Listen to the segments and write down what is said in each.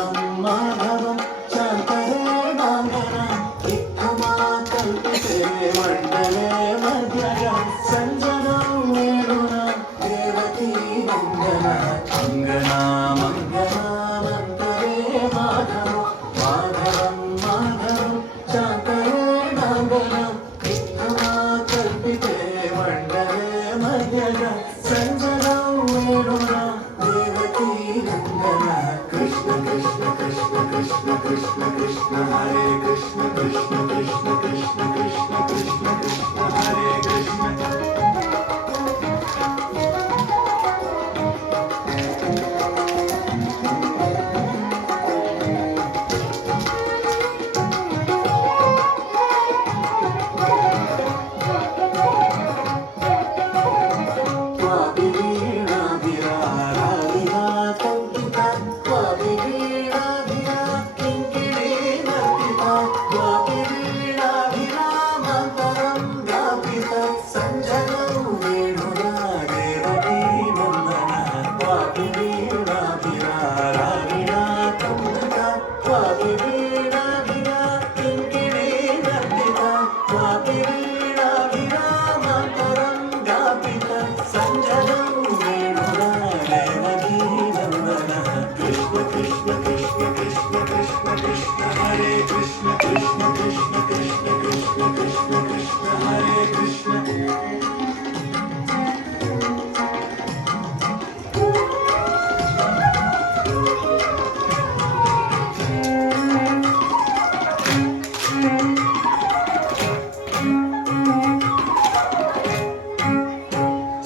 మాధవం మాధవం శాంతరే నాగర ఇక్కమా కల్పితే మండలే మధ్యగ సంజనం వేణున దేవకీ నందన అంగనా మంగళానంతరే మాధవం మాధవం మాధవం శాంతరే నాగర ఇక్కమా కల్పితే మండలే మధ్యగ సంజనం వేణున దేవకీ నందన కృష్ణ కృష్ణ కృష్ణ కృష్ణ కృష్ణ కృష్ణ హరే కృష్ణ కృష్ణ కృష్ణ కృష్ణ కృష్ణ కృష్ణ కృష్ణ హరే కృష్ణ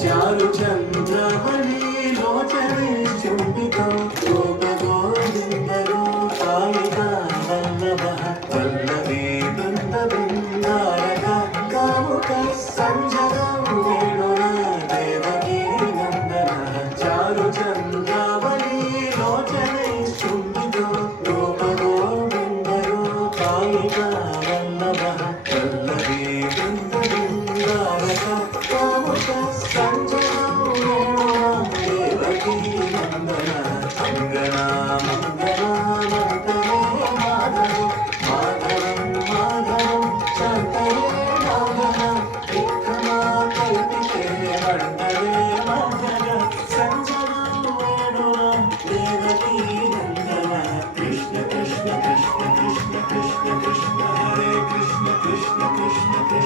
చారు చంద్రవళి లోచనే చుంబితో గోపగోవిందరో కాళికా వల్లభ వల్లభే బృంద బృందారక కాముక సంజనం వేణున దేవకీ నందన చారు చంద్రవళి లోచనే చుంబితో గోపగోవిందరో కాళికా వల్లభ వల్లభే బృంద బృందారక కాముక సంజనం వేణున దేవకీ నందన అంగనా మంగళానంతరే మాధవం మాధవం మాధవం శాంతరే నాగర ఇక్కమా కల్పితే మండలే మధ్యగ సంజనం వేణున దేవకీ నందన కృష్ణ కృష్ణ కృష్ణ కృష్ణ కృష్ణ కృష్ణ హరే కృష్ణ కృష్ణ కృష్ణ కృష్ణ